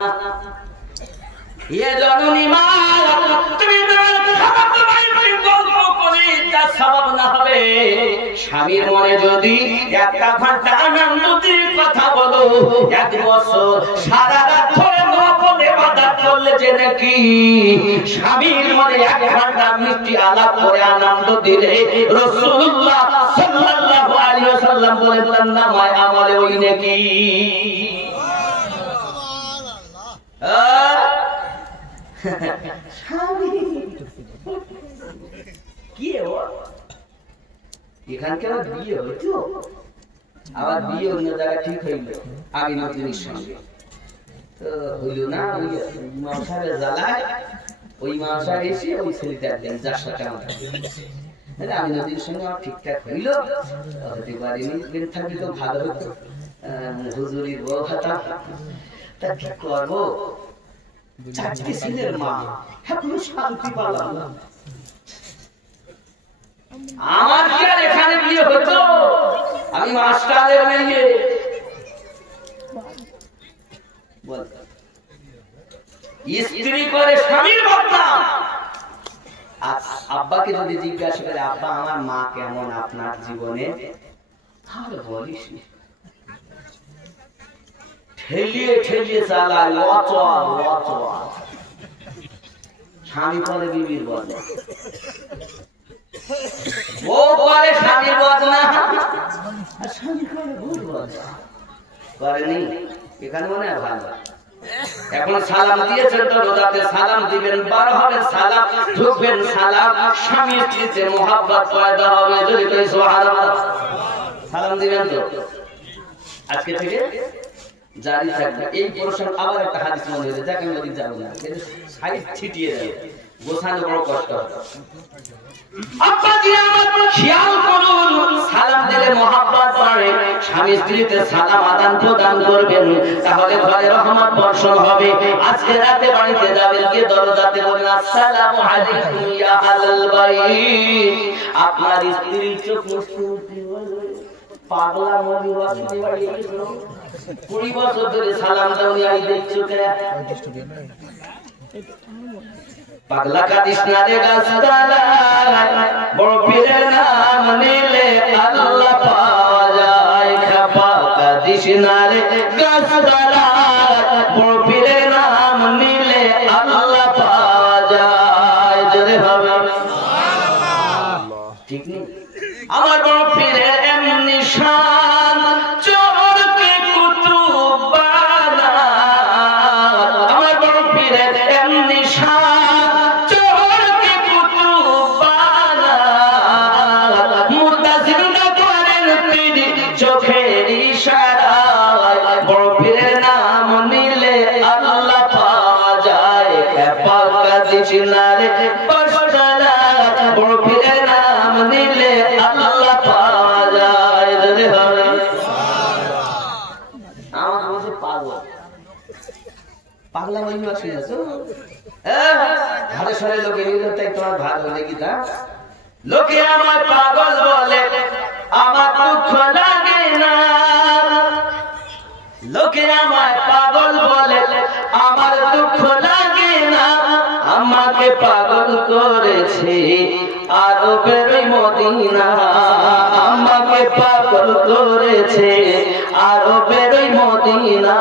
ये জননী মা তুমি গল্প করে যা সওয়াব না হবে স্বামীর মনে যদি একটা ঘন্টা আনন্দের কথা বলো এক বছর সারা রাত ধরে নফল ইবাদত করলে যে নাকি স্বামীর মনে এক ঘন্টা মিষ্টি আলাপ করে আনন্দ দিলে রাসূলুল্লাহ সাল্লাল্লাহু আলাইহি ওয়াসাল্লাম বলেন নামায় আমলে ওই নাকি এখানকার বিয়ে হইতো আবার বিয়ে অন্য জায়গায় ঠিক হইল আমি নতুনের সঙ্গে তো হইল না ওই মশারে জ্বালায় ওই মশা এসে ওই ছেলেটা একদিন যার সাথে আমার আমি নদীর সঙ্গে আমার ঠিকঠাক হইল হতে পারিনি কিন্তু থাকি তো ভালো হতো হুজুরির বউ হতা তা কি করবো চারটি ছেলের মা এখনো শান্তি পালাম না আমার কি আর এখানে বিয়ে হতো আমি মাস্টারের মেয়ে স্ত্রী করে স্বামীর বদনাম আব্বাকে যদি জিজ্ঞাসা করে আব্বা আমার মা কেমন আপনার জীবনে আর বলিস ঠেলিয়ে ঠেলিয়ে চালায় লচল লচল স্বামী করে বিবির বদনাম ও করে স্বামীর বদনাম আর স্বামী করে বউর বদনাম করেনি এখানে মনে হয় ভালো এখন সালাম দিয়েছেন তো রোজাতে সালাম দিবেন বার হবে সালাম ঢুকবেন সালাম স্বামী স্ত্রীতে মহব্বত পয়দা হবে যদি কই সুবহানাল্লাহ সালাম দিবেন তো আজকে থেকে জারি থাকবে এই প্রশ্ন আবার একটা হাদিস মনে হয়েছে যাকে আমি বলি যাব না কিন্তু সাইড ছিটিয়ে যাবে গোছানো বড় কষ্ট হবে আব্বা জি আমার খেয়াল করুন সালাম দিলে মহব্বত বাড়ে স্বামী স্ত্রীতে সালাম আদান প্রদান করবেন তাহলে ঘরে রহমত বর্ষণ হবে আজকে রাতে বাড়িতে যাবেন গিয়ে দরজাতে বলবেন আসসালামু আলাইকুম ইয়া আহলাল বাইত আপনার স্ত্রী চোখ মুছতে বলবে পাগলা মলি ওয়াসি বাড়ি এসেছো 20 বছর ধরে সালাম দাওনি আই দেখছো কে পাগলা কাদিস না রে গাছতলা বড় পীরের নাম নিলে আল্লাহ পাওয়া যায় খাপা কাদিস না রে গাছতলা বড় পীরের নাম নিলে আল্লাহ পাওয়া যায় জোরে হবে সুবহানাল্লাহ ঠিক নেই আমার বড় পীরের এমনি শান চোরকে কুতুব বানা আমার বড় পীরের এমনি শান চোরকে কুতুব বানা মুর্দা জিন্দা করেন তিনি চোখের ইশারায় বড় পীরের নাম নিলে আল্লাহ পাওয়া যায় পাক কাদিস না রে পাশালা বড় পীরের নাম নিলে আল্লাহ পাওয়া যায় জোরে হবে সুবহানাল্লাহ আমার বলছে পাগল পাগলা মহিমা শুনেছো ঘরে সরে লোকে নিলে তাই তোমার ভালো লেগে তা লোকে আমার পাগল বলে আমার দুঃখ লাগে না লোকে আমার পাগল বলে আমার দুঃখ লাগে না আমাকে পাগল করেছে আরবের ওই মদিনা আমাকে পাগল করেছে আরবের ওই মদিনা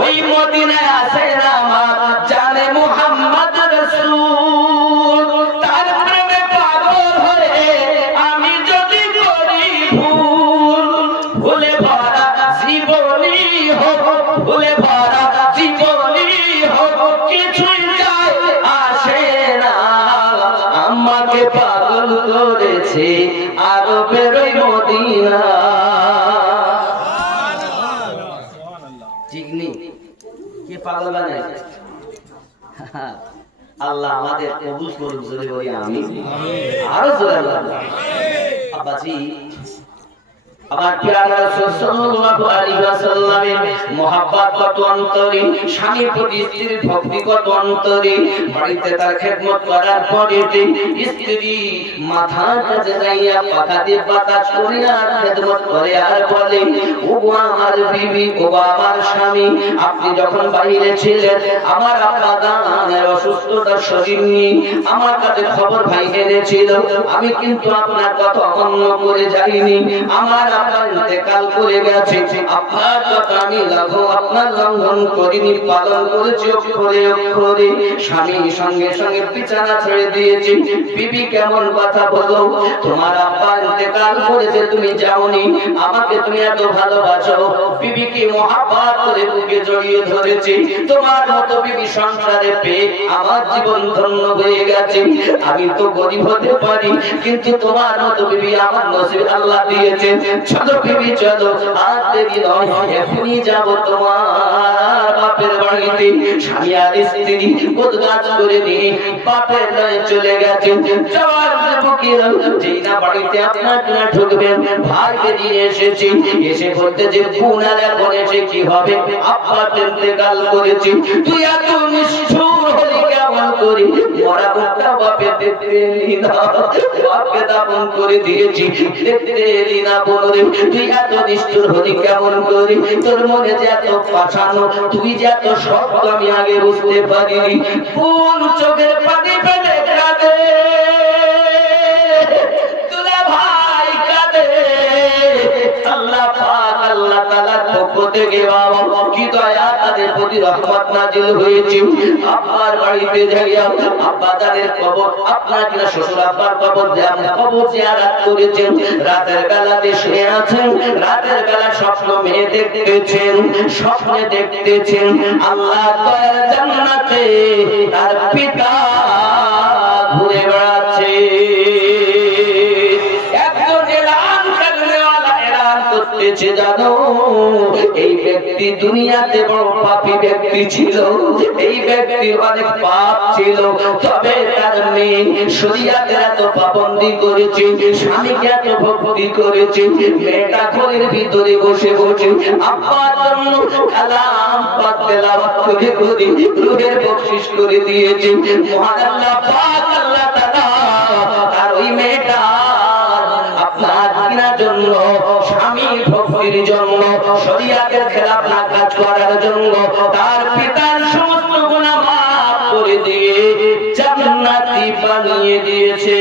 ওই মদিনায় আছেন আমার জানে মুহাম্মদ রাসূল তার প্রেমে পাগল হয়ে আমি যদি করি ভুল ভুলে ভরা জীবনী হোক ভুলে ভরা জীবনী হোক কিছুই যায় আসে না আমাকে পাগল করেছে আরবের ওই মদিনা ঠিক নেই কে পাগল বানায় আল্লাহ আমাদের কবুল করুন জোরে বলি আমিন আরো জোরে আল্লাহ আব্বাজি আমার প্রিয় রাসূল সাল্লাল্লাহু আলাইহি ওয়াসাল্লামের মহব্বত কত অন্তরে, স্বামীর প্রতি স্ত্রীর ভক্তি কত অন্তরে। বাড়িতে তার খেদমত করার পরে স্ত্রী মাথা কাছে যাইয়া পাখা দিয়ে বাতাস করিয়া খেদমত করে আর বলে, ওগো আমার বিবি, ওগো আমার স্বামী, আপনি যখন বাইরে ছিলেন আমার আব্বা জানের অসুস্থতার শরীর নিয়ে আমার কাছে খবর ভাই এনেছিল, আমি কিন্তু আপনার কথা অমান্য করে যাইনি। আমার আব্বা ইন্তেকাল করে গেছে, আপনার কথা আমি আপনার লঙ্ঘন করিনি, পালন করেছি অক্ষরে অক্ষরে। স্বামী সঙ্গে সঙ্গে বিছানা ছেড়ে দিয়েছি। বিবি কেমন কথা বলো, তোমার আব্বা ইন্তেকাল করেছে তুমি যাওনি, আমাকে তুমি এত ভালোবাসো। বিবিকে মহব্বত করে বুকে জড়িয়ে ধরেছি, তোমার মতো বিবি সংসারে পেয়ে আমার জীবন ধন্য হয়ে গেছে। আমি তো গরিব হতে পারি, কিন্তু তোমার মতো বিবি আমার নসিবে আল্লাহ দিয়েছেন। চলো বিবি চলো, আর দেরি নয়, এখনই যাব তোমার বাপের বাড়িতে। স্বামী আর স্ত্রী গোছগাছ করে নিয়ে বাপের বাড়ি চলে গেছেন। যাওয়ার বুকিরা যেই না বাড়িতে আপনাকে না ঢুকবেন, ভাই বেরিয়ে এসেছি, এসে বলতে যে পুনার এখন এসে কি হবে, আব্বা ইন্তেকাল করেছি, তুই এত নিষ্ঠুর হলি কেমন করি, মরা মুখটা বাপে দেখতে এলি না, বাপকে দাফন করে দিয়েছি, দেখতে এলি না বলে তুই এত নিষ্ঠুর হলি কেমন করি, তোর মনে যে এত পাঠানো, তুই যে এত শব্দ আমি আগে বুঝতে পারিনি। কোন চোখের পানি ফেলে কাঁদে তুলে ভাই কাঁদে, আল্লাহ পাক আল্লাহ তাআলার পক্ষ থেকে বাবা কি দয়া তাদের প্রতি রহমত নাজিল হয়েছে। আব্বার বাড়িতে যাইয়া আব্বা তাদের কবর, আপনার কিনা শ্বশুর আব্বার কবর জিয়ারত করেছেন। রাতের বেলা দেশে আছেন, রাতের বেলা স্বপ্ন মেয়ে দেখতেছেন, স্বপ্নে দেখতেছেন আল্লাহ দয়ার জান্নাতে তার পিতা ঘুরে বেড়াচ্ছে। জানো এই ব্যক্তি দুনিয়াতে বড় পাপী ব্যক্তি ছিল, এই ব্যক্তির অনেক পাপ ছিল, তবে তার মেয়ে শরীয়তের এত পাবন্দি করেছে, স্বামীকে এত ভক্তি করেছে, মেয়েটা ঘরের ভিতরে বসে বসে আব্বার জন্য কালাম পাক তেলাওয়াত করে করে রূহের বকশিশ করে দিয়েছে। মহান আল্লাহ পাক আল্লাহ তাআলা আর ওই মেয়েটা আপনার কিনার জন্য, স্বামীর ভক্তির জন্য, শরীয়তের খেলাফ না কাজ করার জন্য তার পিতার সমস্ত গুনাহ মাফ করে দিয়ে জান্নাতি বানিয়ে দিয়েছে।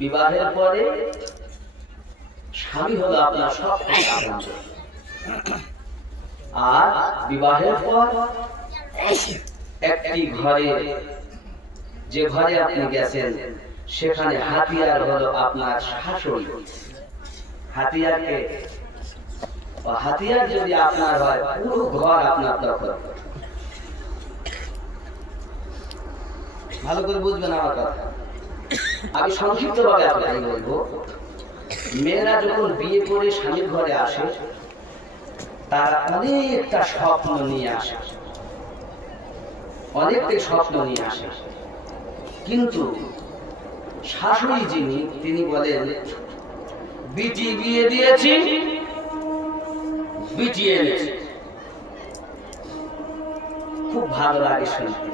বিবাহের পরে স্বামী হলো আপনার সব কিছু, আর বিবাহের পর একটি ঘরে, যে ঘরে আপনি গেছেন সেখানে হাতিয়ার হলো আপনার শাশুড়ি। হাতিয়ারকে, হাতিয়ার যদি আপনার হয় পুরো ঘর আপনার দখল। ভালো করে বুঝবেন আমার কথা, আমি সংক্ষিপ্ত ভাবে আপনাকে বলবো। মেয়েরা যখন বিয়ে করে স্বামীর ঘরে আসে, তারা অনেকটা স্বপ্ন নিয়ে আসে, অনেকটা স্বপ্ন নিয়ে আসে, কিন্তু শাশুড়ি যিনি তিনি বলেন বিটি বিয়ে দিয়েছি, বিটি এনেছি, খুব ভালো লাগে শুনতে।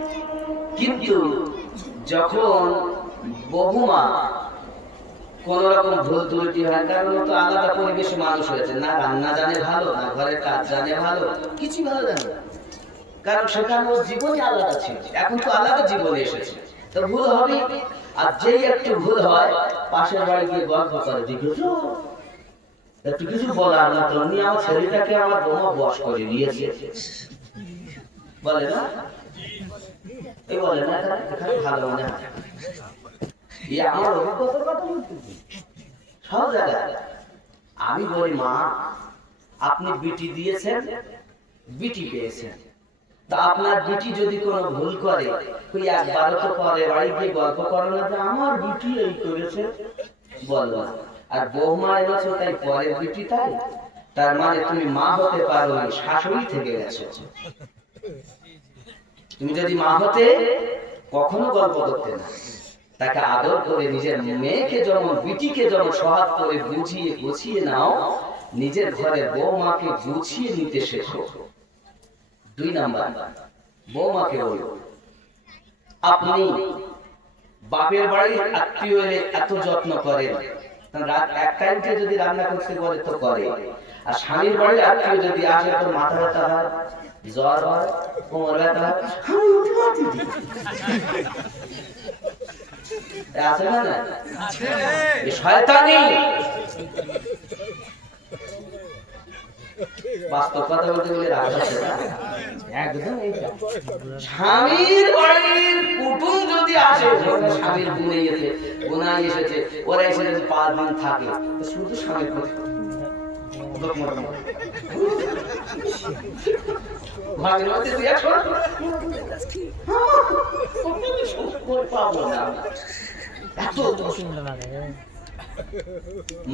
কিন্তু যখন বহুমা কোন রকম ভুল ত্রুটি হয়, কারণ তো আলাদা পরিবেশে মানুষ হয়েছে, না রান্না জানে ভালো, না ঘরের কাজ জানে ভালো, কিছু ভালো জানে না, কারণ সেখানে ওর জীবনই আলাদা ছিল, এখন তো আলাদা জীবনে এসেছে, তো ভুল হবে। আর যেই একটু ভুল হয় পাশের বাড়ি গিয়ে গল্প করে, দেখেছো একটু কিছু বলার না, তো উনি আমার ছেলেটাকে আমার বোমা বশ করে নিয়েছে, বলে না, এই বলে না, এখানে ভালো মনে হয়। আমার অভিজ্ঞতার কথা বলতেছি সব জায়গায়। আমি বলি মা আপনি বিটি দিয়েছেন, বিটি পেয়েছেন, তা আপনার বিটি যদি কোনো ভুল করে, তুই একবারও তো পরে বাড়ি গিয়ে গল্প করো না যে আমার বিটি এই করেছে, বলো না। আর বৌমা এনেছো তাই পরের বিটি, তাই তার মানে তুমি মা হতে পারো শাশুড়ি থেকে গেছো। তুমি যদি মা হতে কখনো গল্প করতেন না। তাকে আদর করে নিজের মেয়েকে যেমন বিটিকে যেমন সহাগ করে বুঝিয়ে গুছিয়ে নাও, নিজের ঘরে বৌমাকে গুছিয়ে নিতে শেখো। 2 নাম্বার, বৌমাকে বলো আপনি বাপের বাড়ির আত্মীয় এলে এত যত্ন করেন, রাত 1 টাইমে যদি রান্না করতে বলে তো করে, আর স্বামীর বাড়ির আত্মীয় যদি আসে তো মাথা ব্যথা হয়, জ্বর হয়, কোমর ব্যথা হয়, আছে না না? শয়তানি বাস্তব কথা বলতে বলে রাগ হচ্ছে না একদম। স্বামীর বাড়ির কুটুম যদি আসে, স্বামীর গুণে গেছে, গুণা এসেছে, ওরা এসে যদি 5 দিন থাকে, শুধু স্বামীর প্রতি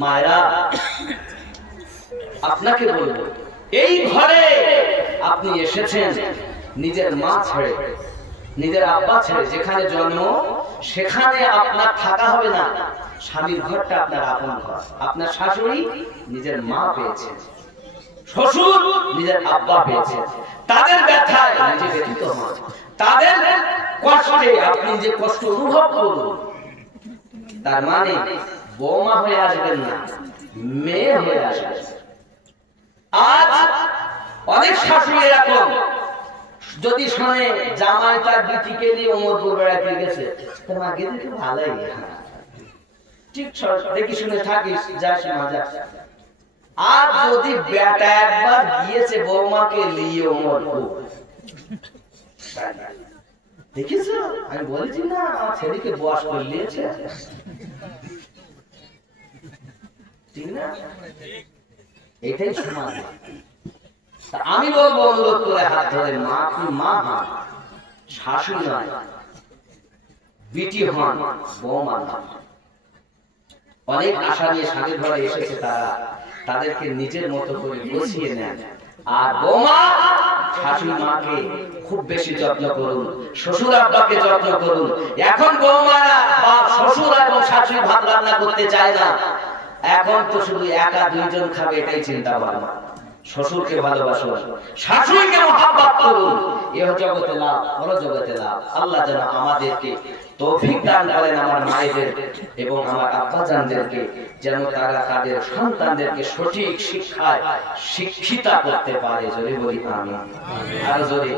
মায়েরা আপনাকে বলবো, এই ঘরে আপনি এসেছেন নিজের মা ছেড়ে, নিজের আব্বা ছেড়ে, যেখানে জন্ম সেখানে আপনার থাকা হবে না। স্বামীর ঘরটা আপনার আপন ঘর। আপনার শাশুড়ি নিজের মা পেয়েছে, শ্বশুর নিজের আব্বা পেয়েছে, তাদের ব্যথায় নিজে ব্যথিত হন, তাদের কষ্টে আপনি যে কষ্ট অনুভব করুন। তার মানে বৌমা হয়ে আসবেন না, মেয়ে হয়ে আসবেন। আজ অনেক শাশুড়ি এরকম, যদি শোনে জামাই তার বিটিকে নিয়ে ওমরপুর বেড়াতে গেছে, তোর মা গেলে খুব ভালোই, ঠিক দেখি শুনে থাকিস, যাস না যাস। আর যদি বেটা একবার গিয়েছে বৌমাকে নিয়ে ওমরপুর, দেখিস আমি বলেছি না আমার ছেলেকে বয়স করে নিয়েছে, ঠিক না? এটাই সমাজ। আমি বলবো অনুরোধ করে হাত ধরে, মা কি মা হন, শাশুড়ি নয়, বিটি হন, বৌমা হন। অনেক আশা নিয়ে স্বামীর ঘরে এসেছে তারা, তাদেরকে নিজের মতো করে বসিয়ে নেন। আর বৌমা শাশুড়ি মাকে খুব বেশি যত্ন করুন, শ্বশুর আব্বাকে যত্ন করুন। এখন বৌমারা বাপ শ্বশুর এবং শাশুড়ি ভাত রান্না করতে চায় না, এখন তো শুধু একা 2 জন খাবে এটাই চিন্তা ভাবনা। শ্বশুরকে ভালোবাসুন, শাশুড়িকে মহব্বত করুন, এহ জগতে লাভ, পর জগতে লাভ। আল্লাহ যেন আমাদেরকে তৌফিক দান করেন, আমার মায়েদের এবং আমার আব্বাজানদেরকে, যেন তারা তাদের সন্তানদেরকে সঠিক শিক্ষায় শিক্ষিতা করতে পারে। জোরে বলি আমিন। আর জোরে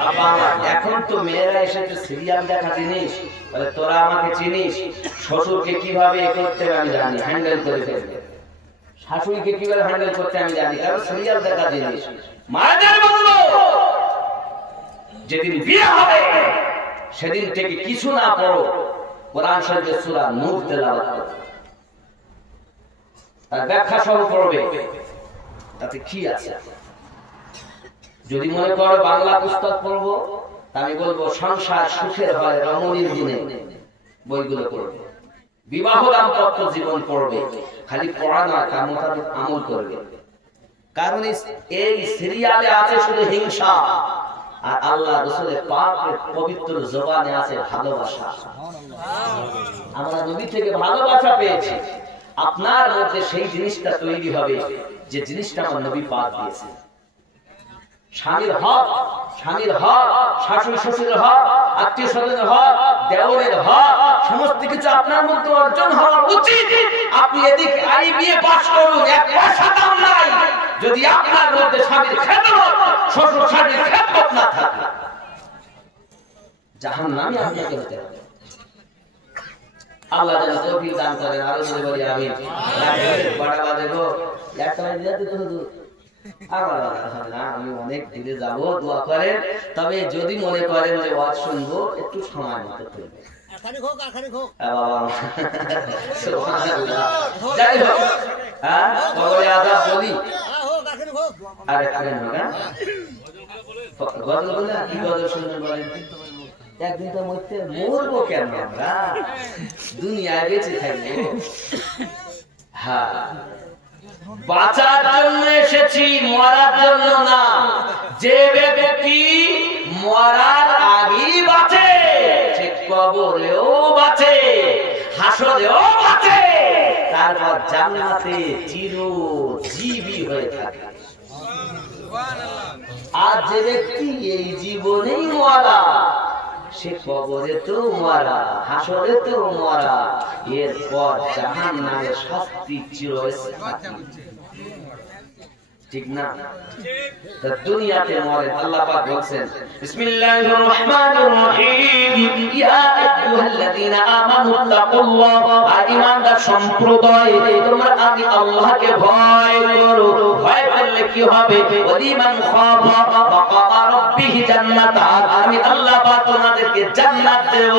বাবা আমার, এখন তো মেয়েরা এসেছে সিরিয়াল দেখা জিনিস, বলে তোরা আমাকে চিনিস, শ্বশুরকে কিভাবে এ করতে আমি জানি, হ্যান্ডেল করে ফেলবে, শাশুড়িকে কিভাবে হ্যান্ডেল করতে আমি জানি, কারণ সিরিয়াল দেখা জিনিস। মায়েদের বলবো, যেদিন বিয়ে হবে সেদিন থেকে কিছু না পড়ো, কোরআন শরীফের সূরা নূর তেলাওয়াত করো, আর ব্যাখ্যা সহ পড়বে, তাতে কি আছে। যদি মনে করো বাংলা পুস্তক পড়বো, আমি বলবো সংসার সুখের হয় রমণীর গুণে বইগুলো পড়বে, বিবাহ দাম্পত্য জীবন পড়বে, খালি পড়া নয় তার মোতাবেক আমল করবে। কারণ এই সিরিয়ালে আছে শুধু হিংসা, আর আল্লাহ রাসূলের পাকের পবিত্র জবানে আছে ভালোবাসা। আমরা নবী থেকে ভালোবাসা পেয়েছি, আপনার মধ্যে সেই জিনিসটা তৈরি হবে যে জিনিসটা আমার নবী পাক দিয়েছে। স্বামীর হক, স্বামীর হক, শাশুড়ি শ্বশুরের হক, আত্মীয় স্বজনের হক, দেওরের হক, সমস্ত কিছু আপনার মধ্যে অর্জন হওয়া উচিত। আপনি এদিকে আইবিএ পাস করুন, 1 পয়সা দাম নাই, যদি আপনার মধ্যে স্বামীর খেদমত, শ্বশুর শাশুড়ির খেদমত না থাকে, জাহান্নামে আপনাকে হতে হবে। আল্লাহ যেন তৌফিক দান করেন। আরো জোরে বলি আমিন। বড় বাজে গো, একটা দিতে তো আমি অনেক দূরে যাবো, দোয়া করেন। তবে যদি মনে করেন যে ওয়াজ শুনবো, একটু সময় মতো করবেন। যাই হোক, কবরে আযাব বলি, আরে খাবেন না গজল বলে, কি গজল শুনবেন বলেন? একদিন তো মরবো কেন আমরা, দুনিয়ায় বেঁচে থাকবো। হ্যাঁ, বাঁচার জন্য এসেছি, মরার জন্য না। যে ব্যক্তি মরার আগেই বাঁচে কবরেও বাঁচে, হাসরেও বাঁচে, তারপর জান্নাতে চিরজীবী হয়ে থাকে। আর যে ব্যক্তি এই জীবনেই মরা, সে কবরে তো মরা, হাসরে তো মরা, এরপর জাহান্নামের শাস্তি চিরস্থায়ী। ঠিক না? দুনিয়াতে মরে। আল্লাহ পাক বলেন বিসমিল্লাহির রহমানির রহিম, ইয়া আইয়ুহাল্লাযীনা আমানু তাকুল্লাহ, ঈমানদার সম্প্রদায় তোমরা আমি আল্লাহকে ভয় করো। ভয় করলে কি হবে? ওয়ালিমান খাফা মাকামা রাব্বিহি জান্নাতান, আমি আল্লাহ পাক তোমাদেরকে জান্নাত দেব।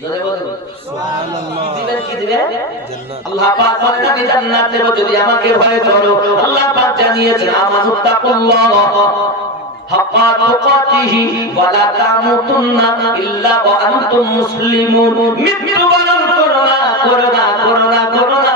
জোরে বলুন সুবহানাল্লাহ। দিবেন কি দিবেন? আল্লাহ পাক বলেন আমি জান্নাত দেব যদি আমাকে ভয় করো। আল্লাহ পাক জানিয়েছেন আমানুত্তাকুল্লাহ হাক্কা তুকাতিহি ওয়া লা তামুতুন্না ইল্লা ওয়া আনতুম মুসলিমুন। মৃত্যুবরণ করো না, করো না, করো না, করো না।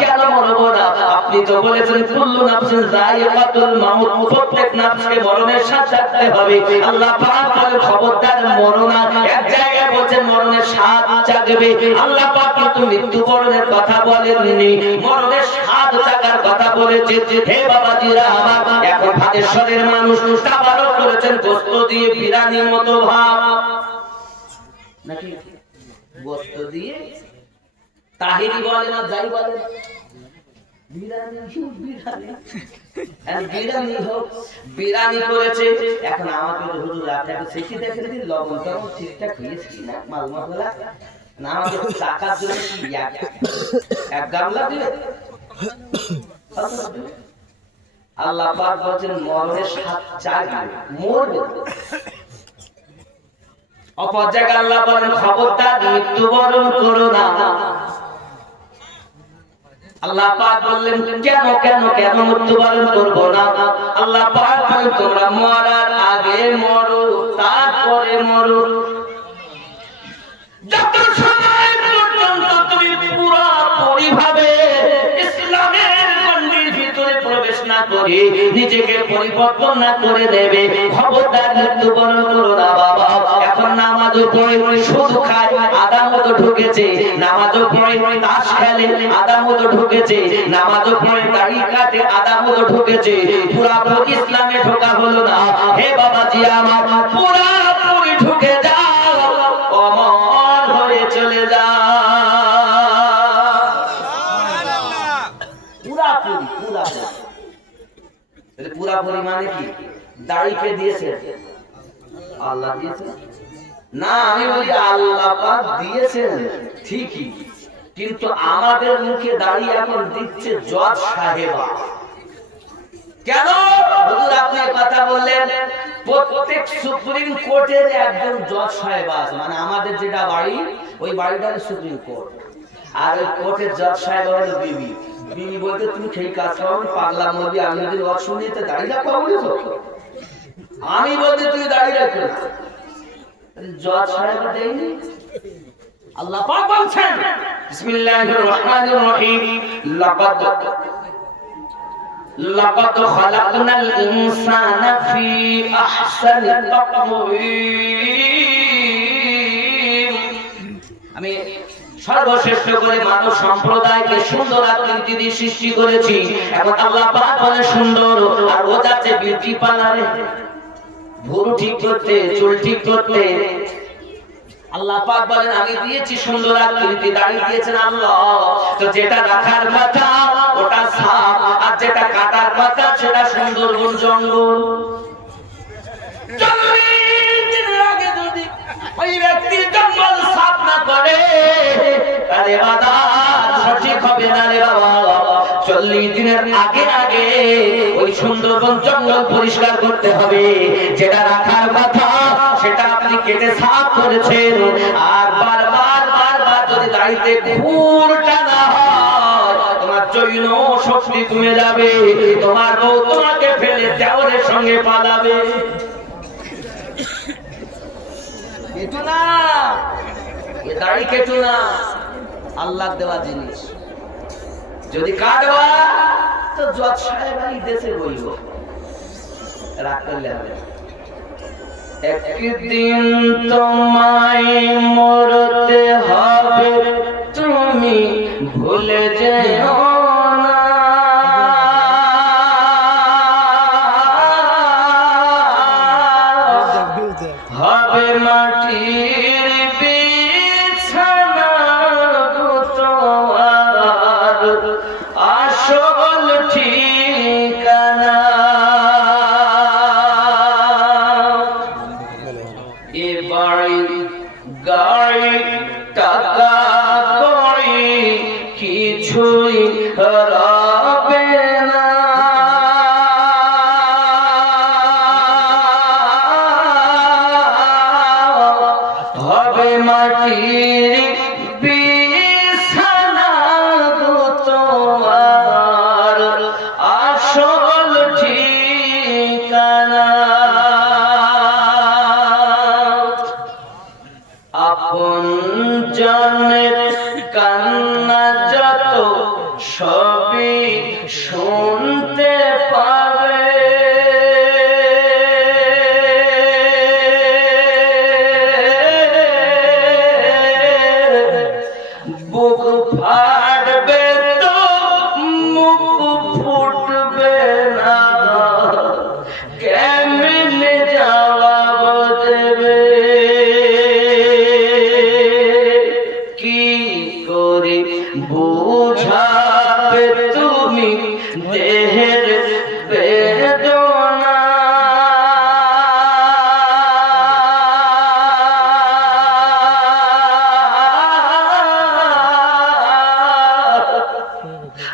কেন মরবো না? আপনি তো বলেছেন কুল্লু নাফসিন যায়িকাতুল মাউত, প্রত্যেক নাফসকে মরণের স্বাদ চাখতে হবে। আল্লাহ পাক বলেন খবরদার মরো না। এক জায়গায় বলেন মরণের স্বাদ চাখবে, আল্লাহ পাক কিন্তু মৃত্যুবরণের কথা বলেননি, মরণের স্বাদ চাখার কথা বলেছে। হে বাবাজিরা আমার, এখন হাদেশ্বরের মানুষ তাবারক করেছেন গোশত দিয়ে বিরিয়ানির মতো ভাব, নাকি গোশত দিয়ে তাহিরি বলে না, যাই বলে বিরিয়ানি করেছে। এখন আমাকে হুজুর আপনি একটু শিখি দেখেন দিন, লবণ টবণ ঠিকঠাক হয়েছে না, মাল মশলা না, আমাকে টাকার জন্য এক গামলা দিলে। আল্লাহ পাক বলেন মরণের স্বাদ চাখবে, মরবে। অপর জায়গায় আল্লাহ বলেন খবরদার মৃত্যুবরণ করো না। আল্লাহ পাক বললেন কেন কেন কেন মৃত্যুবরণ করবো না? আল্লাহ পাক বলেন তোমরা মরার আগে মরো, তারপরে মরো। যত সময় পর্যন্ত তুমি পুরোপুরি ভাবে ইসলামের গণ্ডির ভিতরে প্রবেশ না করে নিজেকে পরিবর্তন না করে দেবে, খবরদার মৃত্যুবরণ করো না বাবা। এখন নামাজও পড়ে শুধু খায়, আদা মতো ঢুকেছে, নামাজও পড়ে তাস খেলে, আদা মতো ঢুকেছে, নামাজও পড়ে দাড়ি কাটে, আদা মতো ঢুকেছে, পুরাপুরি ইসলামে ঢোকা হলো না। হে বাবাজি আমার, পুরাপুরি ঢুকে যাও, অমর হয়ে চলে যাও। পুরাপুরি পুরাপুরি পুরাপুরি মানে কি? দাড়িকে দিয়েছে আল্লাহ দিয়েছে না, আমি বলি আল্লাহ পাক দিয়েছেন ঠিকই, কিন্তু আমাদের মুখে দাঁড়িয়ে এখন দিচ্ছে জজ সাহেবা। কেন হুজুর আপনি কথা বললেন? প্রত্যেক সুপ্রিম কোর্টের একজন জজ সাহেবা আছে, মানে আমাদের যেটা বাড়ি ওই বাড়িটার সুপ্রিম কোর্ট, আর ওই কোর্টের জজ সাহেবা হলো বিবি। বিবি বলতে তুমি সেই কাজ করো, পাগলা মরবি, আমি যদি ওয়াজ শুনিতে দাঁড়িয়ে রাখবো বলেছ, আমি বলতে তুই দাঁড়িয়ে রাখবো না। জজ সাহেব দেয়নি। আল্লাহ পাক বলছেন বিসমিল্লাহির রহমানির রহিম, লাকাদ খালাকনাল ইনসানা ফি আহসানি তাকওয়িম। আমি সর্বশ্রেষ্ঠ করে মানব সম্প্রদায়কে সুন্দর আকৃতি দিয়ে সৃষ্টি করেছি। এখন আল্লাহ পাক বলে সুন্দর, আর ও যাচ্ছে বিউটি পার্লারে ভুরু ঠিক করতে, চুল ঠিক করতে। আল্লাহ পাক বলেন আমি দিয়েছি সুন্দর আকৃতি, দাড়ি দিয়েছেন আল্লাহ। তো যেটা রাখার কথা ওটা সাপ, আর যেটা কাটার কথা সেটা সুন্দরবন জঙ্গল। 40 দিনের আগে যদি ওই ব্যক্তি জঙ্গল সাফ না করে, আরে বাবা সঠিক হবে না রে বাবা। 40 দিনের আগে আগে ওই সুন্দরবন জঙ্গল পরিষ্কার করতে হবে। যেটা রাখার কথা সেটা আপনি কেটে সাফ করেছেন, আর বারবার বারবার যদি দাড়িতে ঘুর টানা হয় তোমার জৈন শক্তি কমে যাবে, তোমার বউ তোমাকে ফেলে দেওরের সঙ্গে পালাবে। কেটু না, এ দাড়ি কেটু না, আল্লাহ দেওয়া জিনিস। যদি কাটবা তো জজ সাহেব এই দেশে বইব, রাগ করলে হবে। একদিন তোমায় মরতে হবে, তুমি ভুলে যেও না। হবে মাটির বিছানা গো তোমার আসল ঠিকানা। এ বাড়ি গাড়ি টাকা কড়ি কিছুই রবে না। হবে মাটির বিছানা গো তোমার আসল ঠিকানা। আপন জনের কান্না যত সবই শুনতে পাবে, বুক ফাটবে তো মুখ ফুটবে না, কেমনে জবাব দেবে। কি করে বুঝাবে তুমি দেহের বেদনা।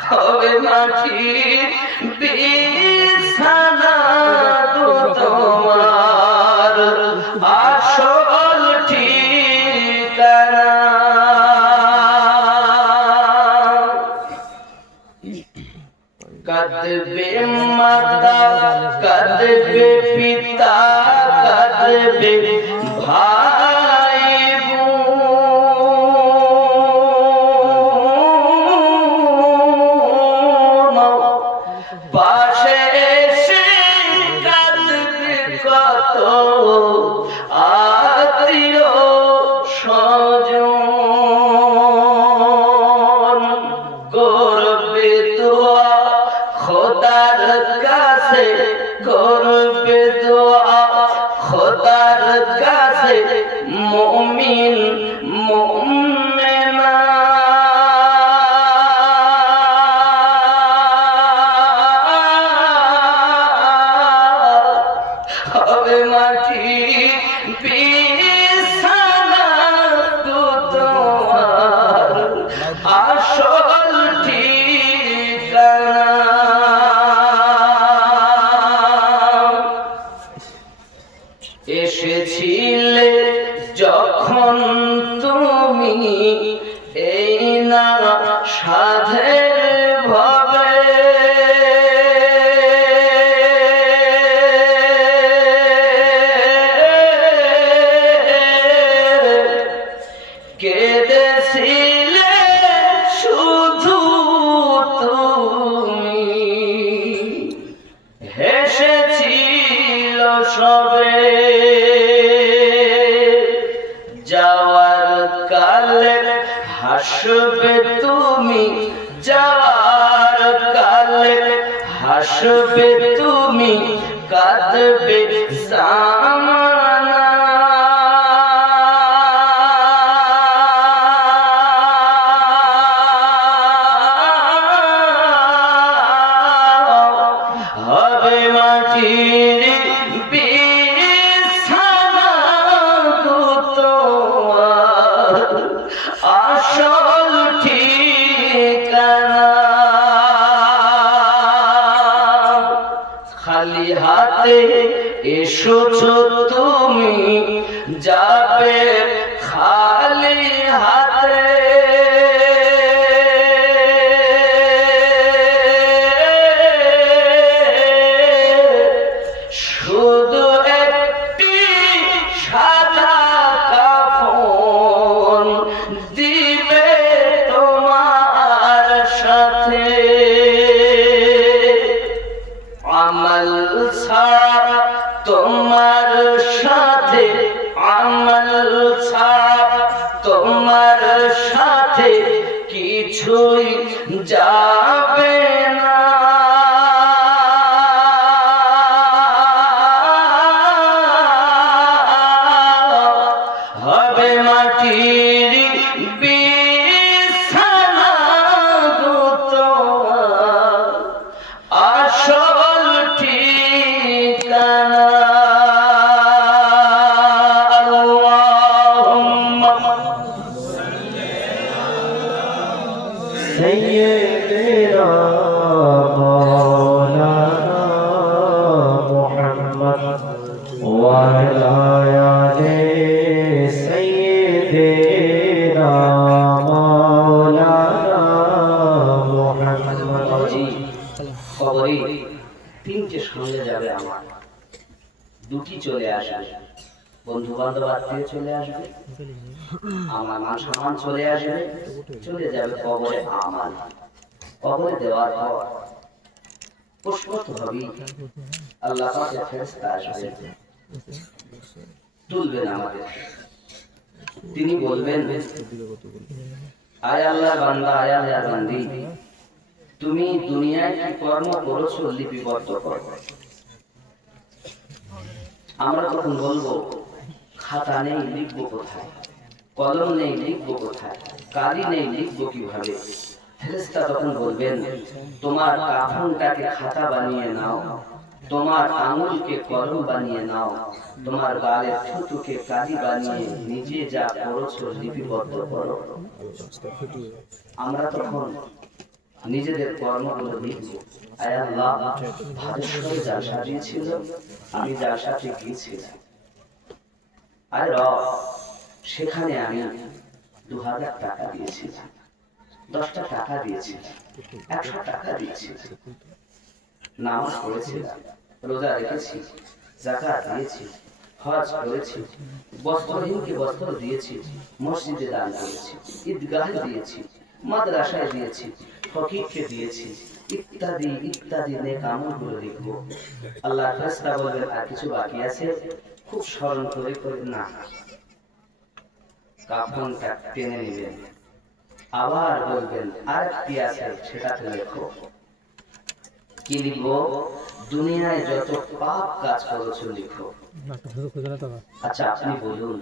হবে মাটির বিছানা গো তোমার আসল ঠিকানা। কাঁদবে মাতা, কাঁদবে পিতা, কাঁদবে ভাই বোন, পাশে এসে কাঁদবে কত আত্মীয় স্বজন। করবে দোয়া খোদার কাছে, করবে দোয়া খোদার কাছে মুমিন মুমিনা। হবে মাটির বিছানা গো তোমার আসল ঠিকানা। এসেছিলে যখন তুমি এই না সাধের ভাবে, কেঁদেছিলে শুধু তুমি, হেসেছিল সবে। যাওয়ার কালে হাসবে তুমি, যাওয়ার কালে হাসবে তুমি, কাঁদবে জামানা। হবে মাটির বিছানা গো তোমার আসল ঠিকানা। খালি হাতে এসেছো তুমি, যাবে খালি হাতে। শুধু একটি সাদা কাফন দিবে তোমার সাথে। আমল ছাড়া তোমার সাথে যাবে না। হবে মাটির বিছানা গো তোমার আসল ঠিকানা। আল্লাহুম্মা سيدنا مولانا محمد وعلى آل سيدنا مولانا محمد। কবরে তিনটে সঙ্গে যাবে আমার, দুটি চলে আসবে, বন্ধু বান্ধব আত্মীয় চলে আসবে, আমার মান সম্মান চলে আসবে, চলে যাবে কবরে আমার। কবরে দেওয়ার পর প্রশ্ন তো হবেই, আল্লাহ পাকের ফেরেশতা আসবে, তুলবেন আমাদের। তিনি বলবেন, আয় আল্লাহর বান্দা, আয় আল্লাহর বান্দি, তুমি দুনিয়ায় কি কর্ম করেছো লিপিবদ্ধ করো। আমরা তখন বলবো, খাতা নেই, লিখবো কোথায়? কলম নেই, লিখবো কোথায়? কালি নেই, লিখবো কিভাবে? ফেরেশতা তখন বলবেন, তোমার কাফনটাকে খাতা বানিয়ে নাও, তোমার আঙুলকে কলম বানিয়ে নাও, তোমার গালের থুতুকে কালি বানিয়ে নিজে যা করেছো লিপিবদ্ধ করো। আমরা তখন নিজেদের কর্মগুলো লিখবো। আয় আল্লাহ, ভারতেশ্বরে জালসা দিয়েছিল, আমি জালসাতে গিয়েছিলাম। আয় রব, সেখানে আমি 2000 টাকা দিয়েছিলাম, 10টা টাকা দিয়েছিলাম, 100 টাকা দিয়েছিলাম, নামাজ পড়েছিলাম, রোজা রেখেছি, যাকাত দিয়েছি, হজ করেছি, বস্ত্রহীনকে বস্ত্র দিয়েছি, মসজিদে দান করেছি, ঈদগাহে দিয়েছি, মাদ্রাসায় দিয়েছি, ফকিরকে দিয়েছি, ইত্যাদি ইত্যাদি নেক আমলগুলো লিখবো। আল্লাহর ফেরেশতা বলবেন, আর কিছু বাকি আছে? খুব স্মরণ করে করে না, কাফনটা টেনে নেবেন, আবার বলবেন আর কি আছে সেটাতে লেখো। কি লিখবো? দুনিয়ায় যত পাপ কাজ করেছো লিখো। আচ্ছা আপনি বলুন,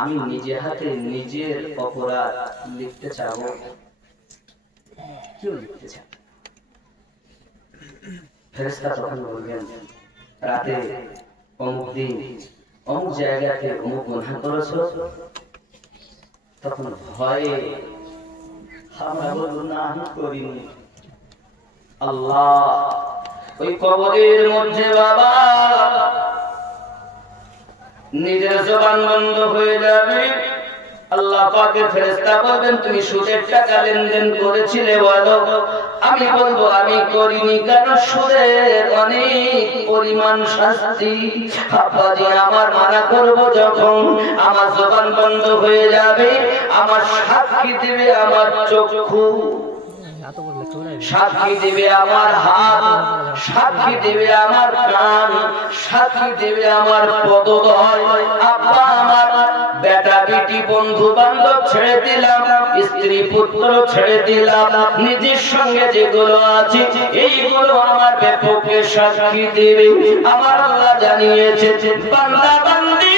আমি নিজে হাতে নিজের অপরাধ লিখতে চাবো? কেউ লিখতে চায়? ফেরেশতা তখন বলবেন, রাতে অমুক দিন অমুক জায়গাতে অমুক গুনাহ করেছো। তখন ভয়ে আমরা বলবো, না আমি করিনি। আল্লাহ, ওই কবরের মধ্যে বাবা নিজের জবান বন্ধ হয়ে যাবে। আল্লাহ পাকের ফেরেশতা বলবেন, তুমি সুদের টাকা লেনদেন করেছিলে বলো? আমি বলবো আমি করিনি, কারণ সুদের অনেক পরিমাণ শাস্তি। আব্বাজি, আমার মানা করব যখন আমার জবান বন্ধ হয়ে যাবে, আমার সাক্ষী দেবে আমার চক্ষু, সাক্ষী দেবে আমার হাত, সাক্ষী দেবে আমার কান, সাক্ষী দেবে আমার পদদয়। আব্বা, আমার বেটা বেটি বন্ধু বান্ধব ছেড়ে দিলাম, স্ত্রী পুত্র ছেড়ে দিলাম, নিজের সঙ্গে যেগুলো আছে এইগুলো আমার ব্যাপকে সাক্ষী দেবে। আমার আল্লাহ জানিয়েছে, বান্দা বান্দি,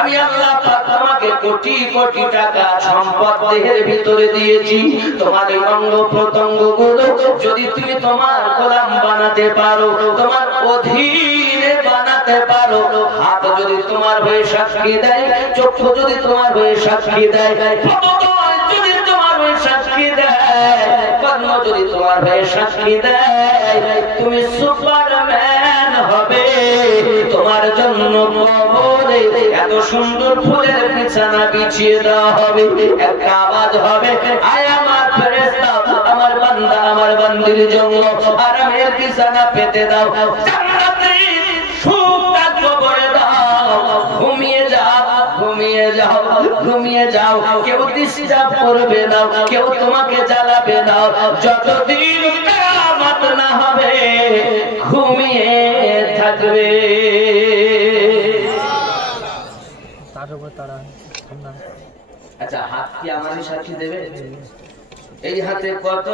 আমি আল্লাহ পাক তোমাকে কোটি কোটি টাকা সম্পদ দেহের ভিতরে দিয়েছি। তোমার এই অঙ্গ প্রত্যঙ্গ গুলো যদি তুমি তোমার গোলাম বানাতে পারো, তোমার অধীনে বানাতে পারো, হাত যদি তোমার হয়ে সাক্ষী দেয়, চক্ষু যদি তোমার হয়ে সাক্ষী দেয়, যদি তোমার হয়ে সাক্ষী দেয়, কর্ম যদি তোমার হয়ে সাক্ষী দেয়, তুমি সুপারম্যান হবে। তোমার জন্য কবরে এত সুন্দর ফুলের বিছানা বিছিয়ে দেওয়া হবে, একটা আওয়াজ হবে, আয় আমার ফেরেশতা, আমার বান্দা আমার বান্দির জন্য আরামের বিছানা পেতে দাও, জান্নাতের সুখটা কবরে দাও, ঘুমিয়ে যাও, ঘুমিয়ে যাও, ঘুমিয়ে যাও। কেউ ডিস্টার্ব করবে না, কেউ তোমাকে জ্বালাবে না, যতদিন কিয়ামত না হবে ঘুমিয়ে থাকবে। আচ্ছা, হাত কি আমারই সাক্ষী দেবে? এই হাতে কত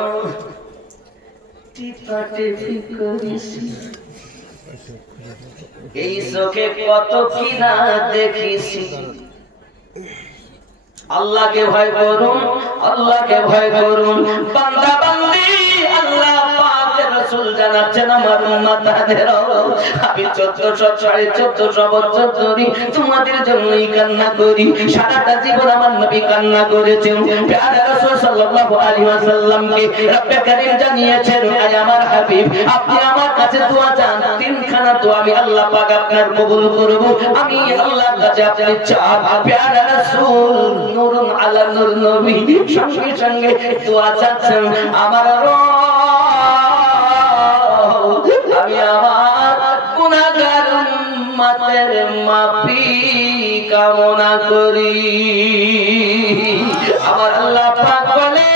টিপাটিপি করেছি, এই চোখে কত কিনা দেখেছি। আল্লাহকে ভয় করুন, আল্লাহকে ভয় করুন বান্দা বান্দি। আল্লাহ পাকের রাসূল জানাচ্ছেন আমার উম্মতদেরও, আমি 1400-1450 বছর ধরে তোমাদের জন্যই কান্না করি। সারাটা জীবন আমার নবী কান্না করেছেন। প্যারা রাসূল সাল্লাল্লাহু আলাইহি ওয়াসাল্লামকে রব্বে কারীম জানিয়েছেন, আয় আমার হাবিব, আপনি আমার কাছে দোয়া চান, তিনখানা দোয়া আমি আল্লাহ পাক আপনার কবুল করব। আমি আল্লাহর কাছে আপনি চান। প্যারা রাসূল নূরুন আলা নূর নবী সঙ্গে সঙ্গে দোয়া চাচ্ছেন, আমার রব, আমি আমার গুনাহগার উম্মতের মাফি কামনা করি। আমার আল্লাহ পাক বলে,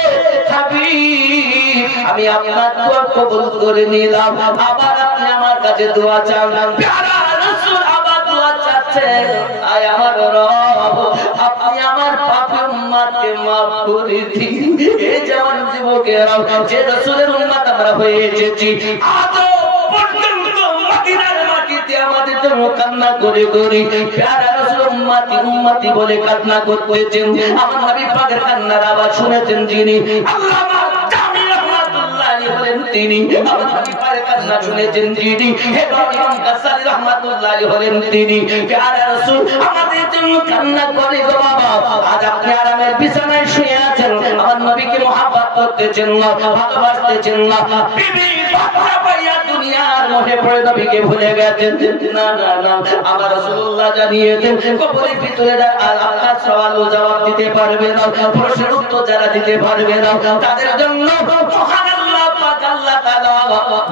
হাবিব, আমি আপনার দোয়া কবুল করে নিলাম। আবার আপনি আমার কাছে দোয়া চান। প্যারা রাসূল আবার দোয়া চাচ্ছেন, আয় আমার রব, আপনি আমার পাপী উম্মতকে maaf করে দিন। এই যেমন যুবকেরা যে রাসূলের উম্মত আমরা হয়ে এসেছি, আজও পর্যন্ত মদিনার মাটিতে আমাদের জন্য কান্না করে করে প্যারা রাসূল উম্মতি উম্মতি বলে কান্না করতেছেন। আমার নবী পাকের কান্নার আওয়াজ শুনেছেন যিনি, আল্লামা জামি রাহমাতুল্লাহ আলাইহি বলেন তিনি। আমার নবী পাকের কান্না শুনেছেন যিনি, ইমাম গাসালি রাহমাতুল্লাহ আলাইহি বলেন তিনি। প্যারা রাসূল আমাদের জন্য কান্না করে গো বাবা। আজ আপনি আরামের বিছানায় শুয়ে আছেন, আমার নবীকে মহব্বত করতেছেন না, ভালোবাসতেছেন না, বিবি বাচ্চা পাইয়া দুনিয়ার মোহে পড়ে নবীকে ভুলে গেছেন। না না না, আমার রাসূলুল্লাহ জানিয়েছেন, কবরের ভিতরে আল্লাহ সওয়াল ও জবাব দিতে পারবে না, প্রশ্নের উত্তর যারা দিতে পারবে না, তাদের জন্য মহান আল্লাহ পাক আল্লাহ তাআলা